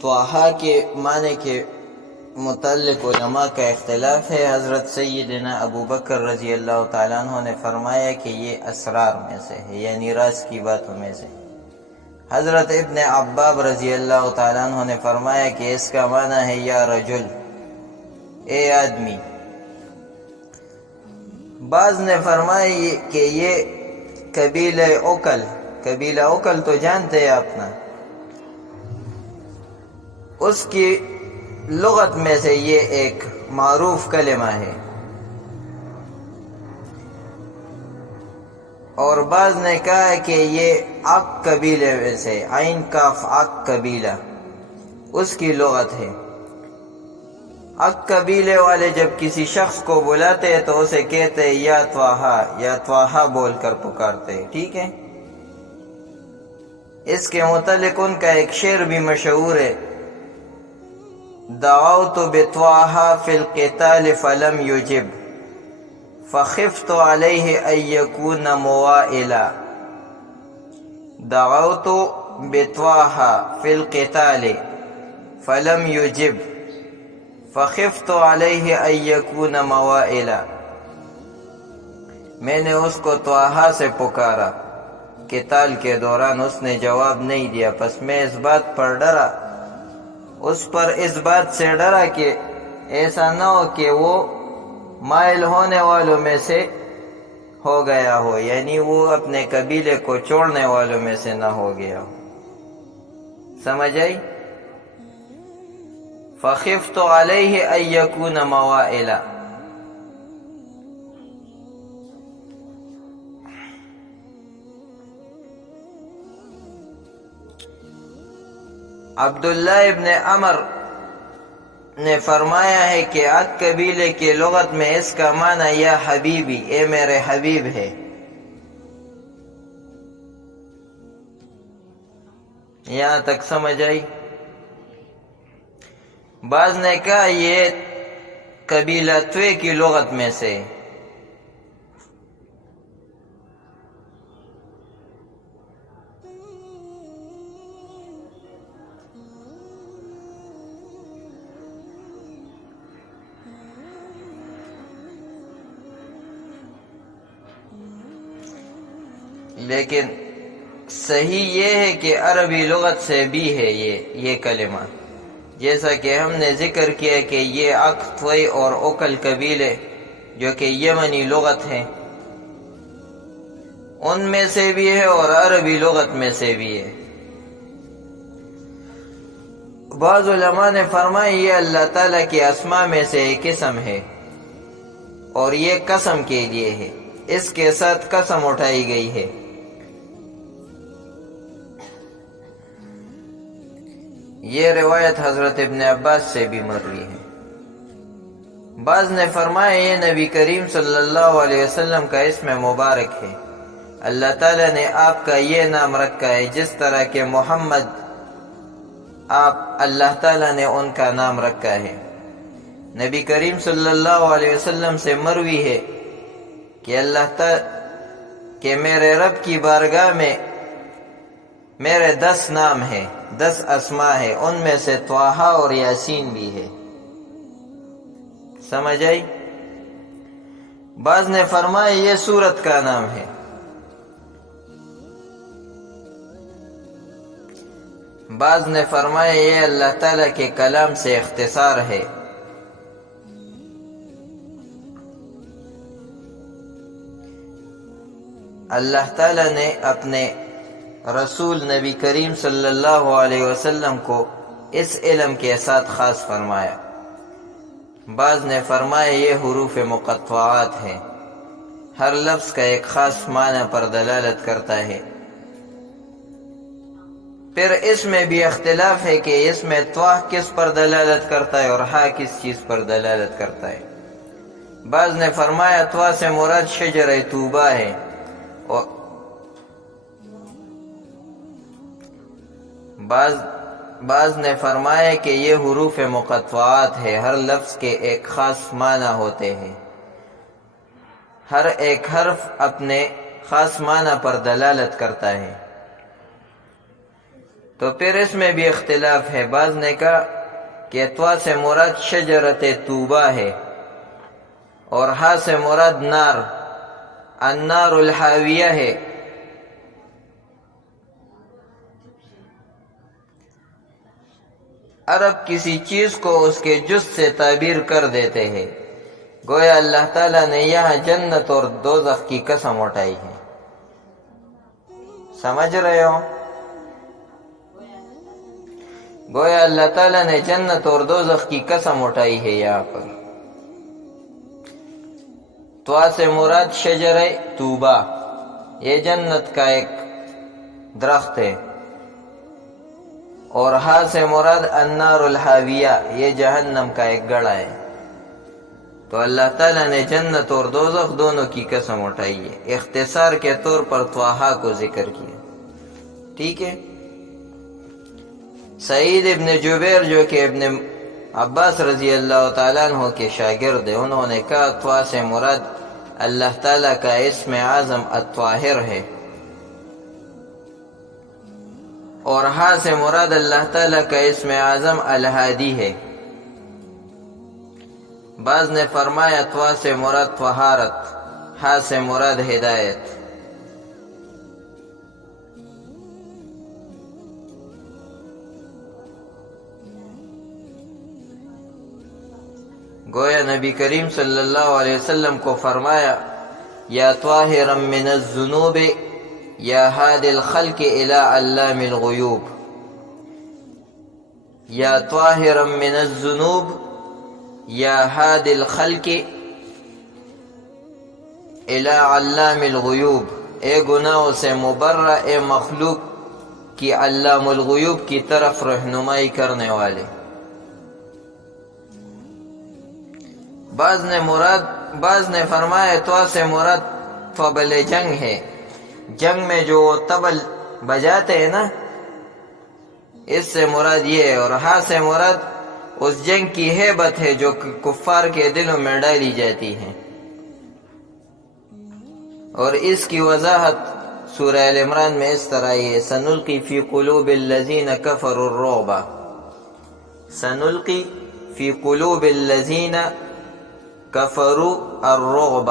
طٰہٰ کے معنی کے متعلق علماء کا اختلاف ہے۔ حضرت سیدنا ابو بکر رضی اللہ تعالیٰ عنہ نے فرمایا کہ یہ اسرار میں سے ہے، یعنی راز کی باتوں میں سے۔ حضرت ابن عباب رضی اللہ تعالیٰ عنہ نے فرمایا کہ اس کا معنی ہے یا رجل، اے آدمی۔ بعض نے فرمایا کہ یہ قبیلہ اوکل تو جانتے ہیں اپنا، اس کی لغت میں سے یہ ایک معروف کلمہ ہے۔ اور بعض نے کہا کہ یہ عق قبیلے میں سے، عین کاف عق قبیلہ، اس کی لغت ہے۔ عق قبیلے والے جب کسی شخص کو بلاتے ہیں تو اسے کہتے ہیں یا طٰہٰ، یا طٰہٰ بول کر پکارتے ہیں، ٹھیک ہے۔ اس کے متعلق ان کا ایک شعر بھی مشہور ہے، دعوت بطٰہٰ فی القتال فلم یجب فخفت علیہ ان یکون موائلا۔ دعوت بطٰہٰ فی القتال فلم یجب فخفت علیہ ان یکون موائلا۔ میں نے اس کو طٰہٰ سے پکارا، قتال کے دوران اس نے جواب نہیں دیا، پس میں اس بات پر ڈرا، اس بات سے ڈرا کہ ایسا نہ ہو کہ وہ مائل ہونے والوں میں سے ہو گیا ہو، یعنی وہ اپنے قبیلے کو چھوڑنے والوں میں سے نہ ہو گیا ہو۔ سمجھ آئی؟ فخفت علیہ ان یکون موائلا۔ عبداللہ ابن عمر نے فرمایا ہے کہ عق قبیلے کی لغت میں اس کا معنی یا حبیبی، اے میرے حبیب ہے۔ یہاں تک سمجھ آئی؟ بعض نے کہا یہ قبیلہ توے کی لغت میں سے۔ لیکن صحیح یہ ہے کہ عربی لغت سے بھی ہے یہ کلمہ، جیسا کہ ہم نے ذکر کیا کہ یہ عق، طوی اور اوکل قبیلے جو کہ یمنی لغت ہیں، ان میں سے بھی ہے اور عربی لغت میں سے بھی ہے۔ بعض علماء نے فرمایا یہ اللہ تعالیٰ کے اسماء میں سے ایک قسم ہے اور یہ قسم کے لیے ہے، اس کے ساتھ قسم اٹھائی گئی ہے۔ یہ روایت حضرت ابن عباس سے بھی مروی ہے۔ بعض نے فرمایا یہ نبی کریم صلی اللہ علیہ وسلم کا اسم مبارک ہے، اللہ تعالیٰ نے آپ کا یہ نام رکھا ہے جس طرح کہ محمد اللہ تعالیٰ نے ان کا نام رکھا ہے۔ نبی کریم صلی اللہ علیہ وسلم سے مروی ہے کہ اللہ تعالیٰ کہ میرے رب کی بارگاہ میں میرے 10 نام ہیں، 10 اسماء ہیں، ان میں سے طٰہٰ اور یاسین بھی ہے۔ سمجھ آئی؟ بعض نے فرمایا یہ سورت کا نام ہے۔ بعض نے فرمایا یہ اللہ تعالیٰ کے کلام سے اختصار ہے۔ اللہ تعالیٰ نے اپنے رسول نبی کریم صلی اللہ علیہ وسلم کو اس علم کے ساتھ خاص فرمایا۔ بعض نے فرمایا یہ حروف مقطعات ہیں، ہر لفظ کا ایک خاص معنی پر دلالت کرتا ہے۔ پھر اس میں بھی اختلاف ہے کہ اس میں طٰہٰ کس پر دلالت کرتا ہے اور ہا کس چیز پر دلالت کرتا ہے۔ بعض نے فرمایا طٰہٰ سے مراد شجرہ طوبہ ہے، اور بعض نے فرمایا کہ یہ حروف مقطعات ہے، ہر لفظ کے ایک خاص معنی ہوتے ہیں، ہر ایک حرف اپنے خاص معنی پر دلالت کرتا ہے۔ تو پھر اس میں بھی اختلاف ہے. بعض نے کہا کہ طوا سے مراد شجرت طوبہ ہے اور ہا سے مراد نار، النار الحاویہ ہے. عرب کسی چیز کو اس کے جز سے تعبیر کر دیتے ہیں، گویا اللہ تعالیٰ نے یہاں جنت اور دوزخ کی قسم اٹھائی ہے. سمجھ رہے ہو؟ گویا اللہ تعالیٰ نے جنت اور دوزخ کی قسم اٹھائی ہے یہاں پر. طوا سے مراد شجر طوبہ، یہ جنت کا ایک درخت ہے، اور ہا سے مراد النار الحاویہ، یہ جہنم کا ایک گڑھا ہے. تو اللہ تعالیٰ نے جنت اور دوزخ دونوں کی قسم اٹھائی ہے. اختصار کے طور پر طٰہٰ کو ذکر کیا. ٹھیک ہے. سعید ابن جبیر جو کہ ابن عباس رضی اللہ تعالیٰ عنہ کے شاگرد ہیں، انہوں نے کہا طوا سے مراد اللہ تعالیٰ کا اسم اعظم الطاہر ہے، اور ہا سے مراد اللہ تعالیٰ کا اسم اعظم الہادی ہے. بعض نے فرمایا طوا سے مراد طہارت، ہا سے مراد ہدایت. گویا نبی کریم صلی اللہ علیہ وسلم کو فرمایا یا طاہرا من الذنوب یا ہادی الخلق الی علام الغیوب، یا طاہرا من الذنوب یا ہادی الخلق الی علام الغیوب، اے گناہوں سے مبرہ، اے مخلوق کی علام الغیوب کی طرف رہنمائی کرنے والے. بعض نے فرمایا طوا سے مراد طبل جنگ ہے، جنگ میں جو طبل بجاتے ہیں نا، اس سے مراد یہ ہے. اور ہا سے مراد اس جنگ کی ہیبت ہے جو کفار کے دلوں میں ڈالی جاتی ہے. اور اس کی وضاحت سورہ ال عمران میں اس طرح ہے: سنلقی فی قلوب الذین کفروا الرعب، سنلقی فی قلوب الذین کفروا الرعب.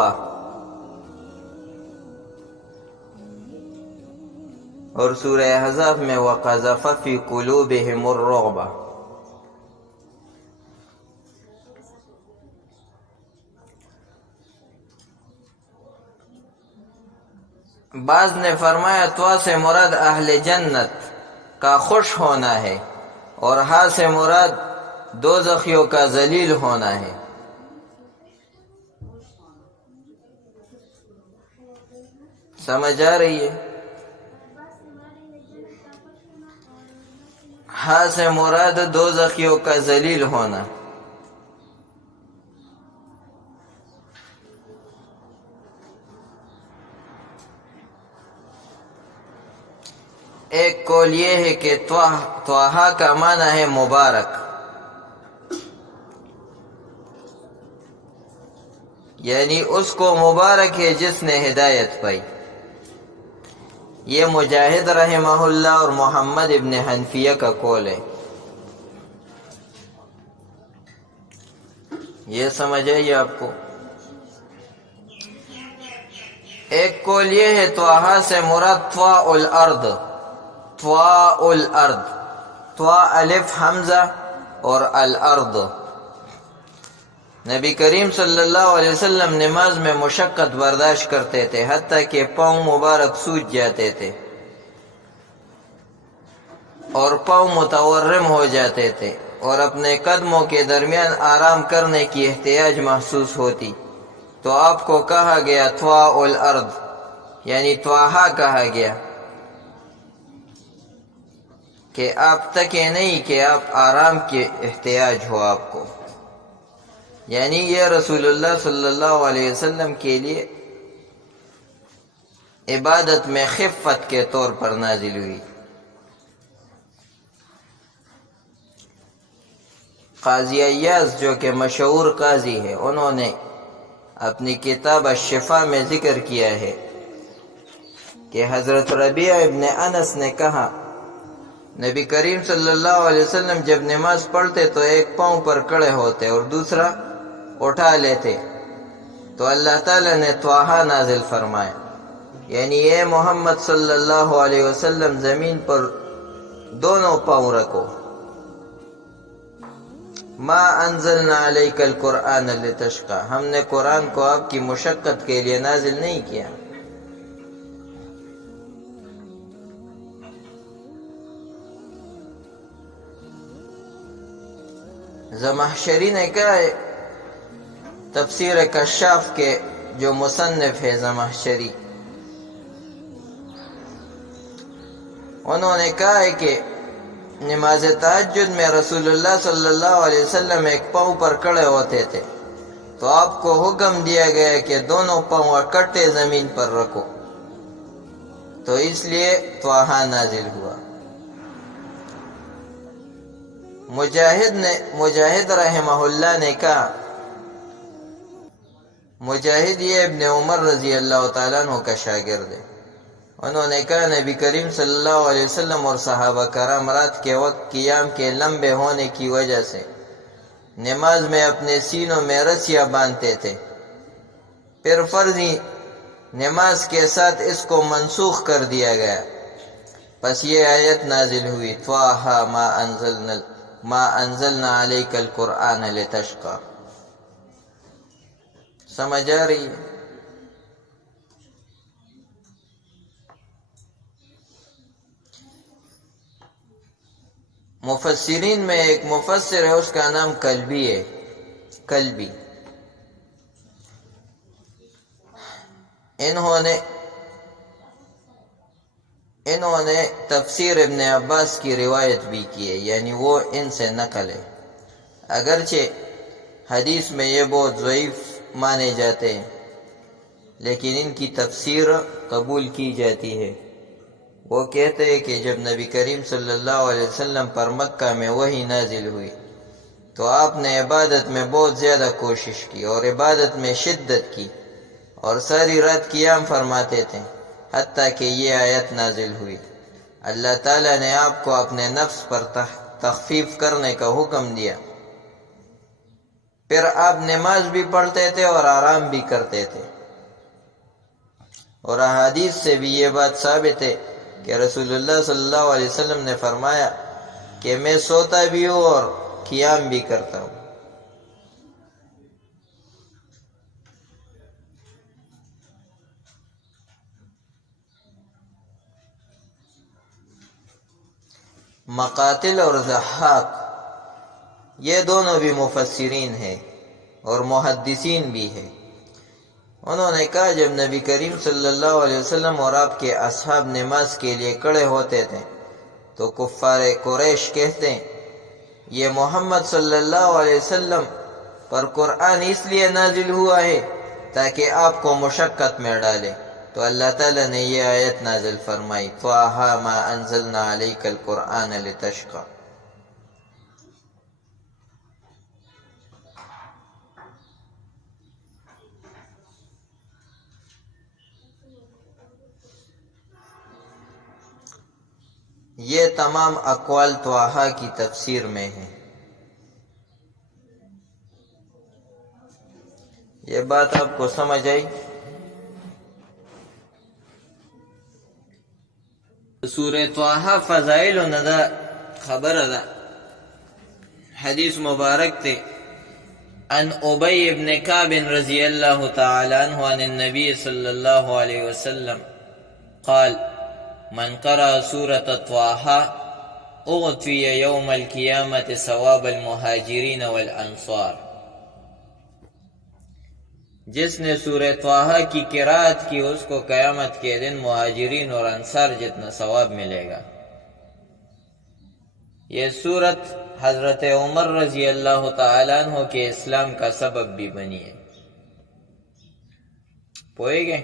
اور سورہ احزاب میں وقذف فی قلوبہم الرعب. بعض نے فرمایا طوا سے مراد اہل جنت کا خوش ہونا ہے، اور ہا سے مراد دوزخیوں کا ذلیل ہونا ہے. سمجھ آ رہی ہے؟ ہا سے مراد دوزخیوں کا ذلیل ہونا. ایک قول یہ ہے کہ طٰہٰ کا معنی ہے مبارک، یعنی اس کو مبارک ہے جس نے ہدایت پائی. یہ مجاہد رحمہ اللہ اور محمد ابن حنفیہ کا قول ہے. یہ سمجھ آئیے آپ کو؟ ایک قول یہ ہے طٰہٰ سے مراد طواء الارض، طواء الارض، طوا الف حمزہ اور الارض. نبی کریم صلی اللہ علیہ وسلم نماز میں مشقت برداشت کرتے تھے، حتیٰ کہ پاؤں مبارک سوج جاتے تھے اور پاؤں متورم ہو جاتے تھے، اور اپنے قدموں کے درمیان آرام کرنے کی احتیاج محسوس ہوتی. تو آپ کو کہا گیا طواء الارض، یعنی طٰہٰ کہا گیا کہ آپ تکے نہیں کہ آپ آرام کے احتیاج ہو آپ کو. یعنی یہ رسول اللہ صلی اللہ علیہ وسلم کے لیے عبادت میں خفت کے طور پر نازل ہوئی. قاضی ایاز جو کہ مشہور قاضی ہے، انہوں نے اپنی کتاب الشفا میں ذکر کیا ہے کہ حضرت ربیع ابن انس نے کہا نبی کریم صلی اللہ علیہ وسلم جب نماز پڑھتے تو ایک پاؤں پر کھڑے ہوتے اور دوسرا اٹھا لیتے، تو اللہ تعالیٰ نے طٰہٰ نازل فرمایا، یعنی اے محمد صلی اللہ علیہ وسلم زمین پر دونوں پاؤں رکھو۔ ما انزلنا علیک القرآن لتشقی، ہم نے قرآن کو آپ کی مشقت کے لیے نازل نہیں کیا۔ زمخشری نے کہا ہے تفسیر کشاف کے جو مصنف ہے زمخشری، انہوں نے کہا ہے کہ نماز تہجد میں رسول اللہ صلی اللہ علیہ وسلم ایک پاؤں پر کھڑے ہوتے تھے، تو آپ کو حکم دیا گیا کہ دونوں پاؤں اکٹھے زمین پر رکھو، تو اس لیے طٰہٰ نازل ہوا۔ مجاہد رحمہ اللہ نے کہا، مجاہد یہ ابن عمر رضی اللہ تعالیٰ عنہ کا شاگرد ہے، انہوں نے کہا نبی کریم صلی اللہ علیہ وسلم اور صحابہ کرام رات کے وقت قیام کے لمبے ہونے کی وجہ سے نماز میں اپنے سینوں میں رسیاں باندھتے تھے، پھر فرضی نماز کے ساتھ اس کو منسوخ کر دیا گیا، پس یہ آیت نازل ہوئی، طٰہٰ ما انزلنا علیک القرآن لتشقی۔ سمجھ آ رہی ہے؟ مفسرین میں ایک مفسر ہے، اس کا نام کلبی ہے، کلبی۔ انہوں نے تفسیر ابن عباس کی روایت بھی کی ہے، یعنی وہ ان سے نقل ہے، اگرچہ حدیث میں یہ بہت ضعیف مانے جاتے ہیں، لیکن ان کی تفسیر قبول کی جاتی ہے۔ وہ کہتے ہیں کہ جب نبی کریم صلی اللہ علیہ وسلم پر مکہ میں وحی نازل ہوئی تو آپ نے عبادت میں بہت زیادہ کوشش کی اور عبادت میں شدت کی اور ساری رات قیام فرماتے تھے، حتیٰ کہ یہ آیت نازل ہوئی۔ اللہ تعالیٰ نے آپ کو اپنے نفس پر تخفیف کرنے کا حکم دیا، پھر آپ نماز بھی پڑھتے تھے اور آرام بھی کرتے تھے۔ اور احادیث سے بھی یہ بات ثابت ہے کہ رسول اللہ صلی اللہ علیہ وسلم نے فرمایا کہ میں سوتا بھی ہوں اور قیام بھی کرتا ہوں۔ مقاتل اور ضحاک یہ دونوں بھی مفسرین ہیں اور محدثین بھی ہیں۔ انہوں نے کہا جب نبی کریم صلی اللہ علیہ وسلم اور آپ کے اصحاب نماز کے لیے کھڑے ہوتے تھے تو کفار قریش کہتے ہیں یہ محمد صلی اللہ علیہ وسلم پر قرآن اس لیے نازل ہوا ہے تاکہ آپ کو مشقت میں ڈالے، تو اللہ تعالیٰ نے یہ آیت نازل فرمائی، طٰہٰ ما انزلنا علیک القرآن لتشقی۔ یہ تمام اقوال طٰہٰ کی تفسیر میں ہیں۔ یہ بات آپ کو سمجھ آئی؟ سورہ طٰہٰ فضائل و ندا خبر ادا حدیث مبارک تے عن ابی ابن کعب رضی اللہ تعالی عنہ عن النبی صلی اللہ علیہ وسلم قال من قرأ سورة طٰہٰ اغتوی یوم القیامت ثواب المہاجرین والانصار، جس نے سورہ طٰہٰ کی قرأت کی اس کو قیامت کے دن مہاجرین اور انصار جتنا ثواب ملے گا۔ یہ سورت حضرت عمر رضی اللہ تعالیٰ عنہ کے اسلام کا سبب بھی بنی ہے، پوئے گے؟